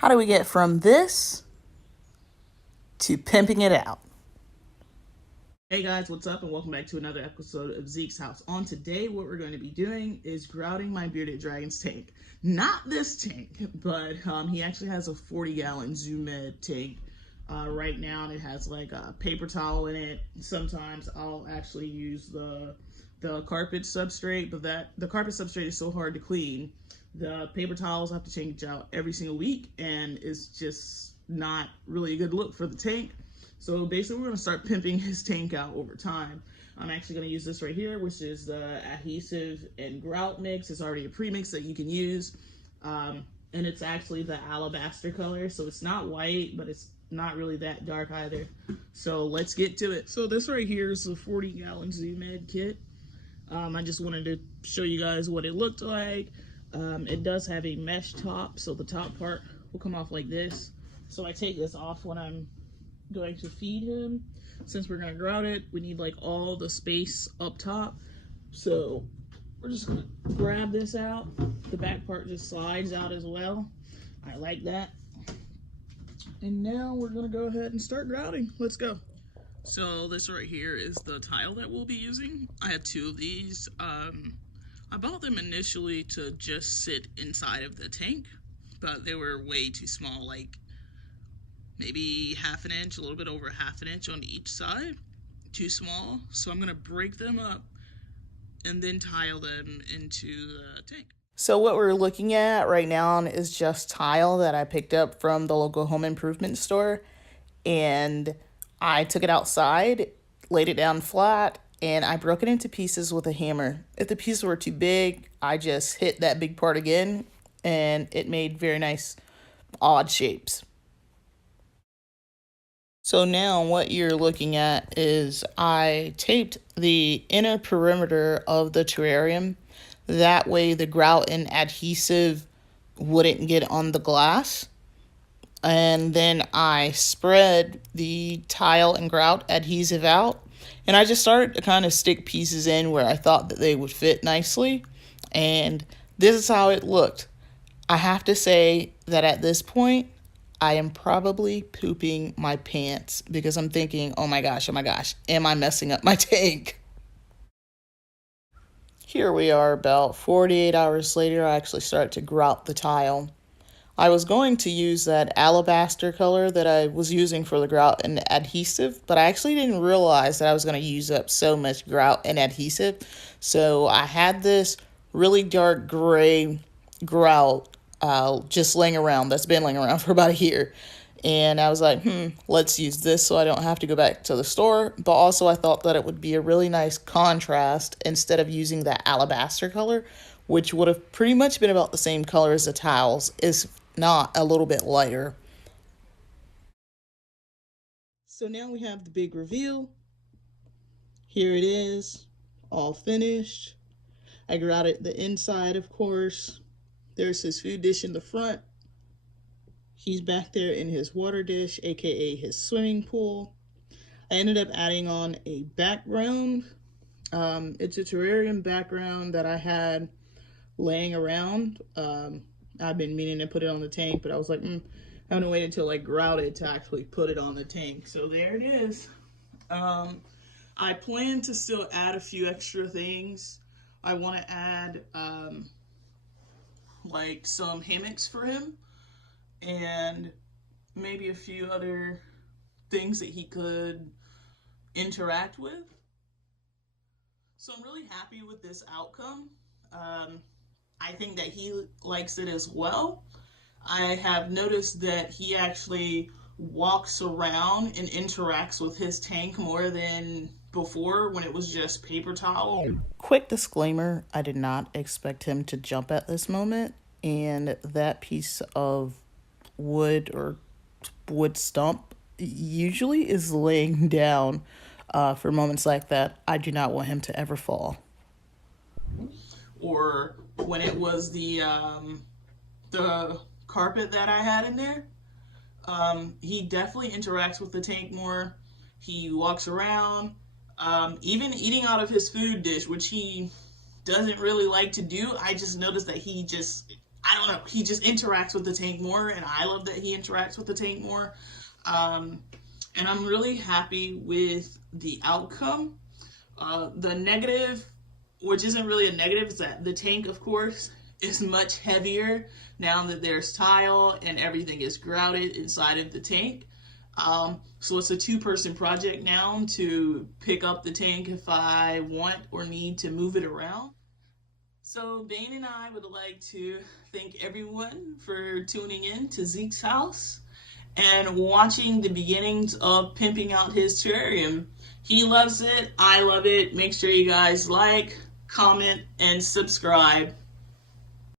How do we get from this to pimping it out? Hey guys, what's up, and welcome back to another episode of Zeek's House. On today, what we're going to be doing is grouting my Bearded Dragon's tank. Not this tank, but he actually has a 40-gallon Zoo Med tank right now, and it has like a paper towel in it. Sometimes I'll actually use the carpet substrate, but the carpet substrate is so hard to clean. The paper towels I have to change out every single week, and it's just not really a good look for the tank. So basically, we're going to start pimping his tank out over time. I'm actually going to use this right here, which is the adhesive and grout mix. It's already a premix that you can use. And it's actually the alabaster color. So it's not white, but it's not really that dark either. So let's get to it. So this right here is the 40-gallon Zoo Med kit. I just wanted to show you guys what it looked like. It does have a mesh top, so the top part will come off like this. So I take this off when I'm going to feed him. Since we're going to grout it, we need like all the space up top. So we're just going to grab this out. The back part just slides out as well. I like that. And now we're going to go ahead and start grouting. Let's go. So this right here is the tile that we'll be using. I had two of these. I bought them initially to just sit inside of the tank, but they were way too small, like maybe half an inch, a little bit over half an inch on each side. Too small. So I'm going to break them up and then tile them into the tank. So what we're looking at right now is just tile that I picked up from the local home improvement store. And I took it outside, laid it down flat, and I broke it into pieces with a hammer. If the pieces were too big, I just hit that big part again, and it made very nice odd shapes. So now what you're looking at is I taped the inner perimeter of the terrarium. That way the grout and adhesive wouldn't get on the glass. And then I spread the tile and grout adhesive out. And I just started to kind of stick pieces in where I thought that they would fit nicely. And this is how it looked. I have to say that at this point, I am probably pooping my pants because I'm thinking, oh my gosh, am I messing up my tank? Here we are about 48 hours later. I actually started to grout the tile. I was going to use that alabaster color that I was using for the grout and adhesive, but I actually didn't realize that I was going to use up so much grout and adhesive. So I had this really dark gray grout just laying around, that's been laying around for about a year. And I was like, let's use this so I don't have to go back to the store. But also I thought that it would be a really nice contrast instead of using that alabaster color, which would have pretty much been about the same color as the tiles, if not a little bit lighter. So now we have the big reveal. Here it is, all finished. I grouted the inside, of course. There's his food dish in the front. He's back there in his water dish, aka his swimming pool. I ended up adding on a background. It's a terrarium background that I had laying around. I've been meaning to put it on the tank, but I was like, I'm gonna wait until I grout it to actually put it on the tank. So there it is. I plan to still add a few extra things. I want to add like some hammocks for him and maybe a few other things that he could interact with. So I'm really happy with this outcome. I think that he likes it as well. I have noticed that he actually walks around and interacts with his tank more than before when it was just paper towel. Quick disclaimer, I did not expect him to jump at this moment, and that piece of wood or wood stump usually is laying down for moments like that. I do not want him to ever fall. Or when it was the carpet that I had in there, he definitely interacts with the tank more. He walks around, even eating out of his food dish, which he doesn't really like to do. I just noticed that he just I don't know, he just interacts with the tank more, and I love that he interacts with the tank more. And I'm really happy with the outcome. The negative, which isn't really a negative, is that the tank, of course, is much heavier now that there's tile and everything is grouted inside of the tank. So it's a 2-person project now to pick up the tank if I want or need to move it around. So Bane and I would like to thank everyone for tuning in to Zeek's house and watching the beginnings of pimping out his terrarium. He loves it, I love it. Make sure you guys like, comment, and subscribe.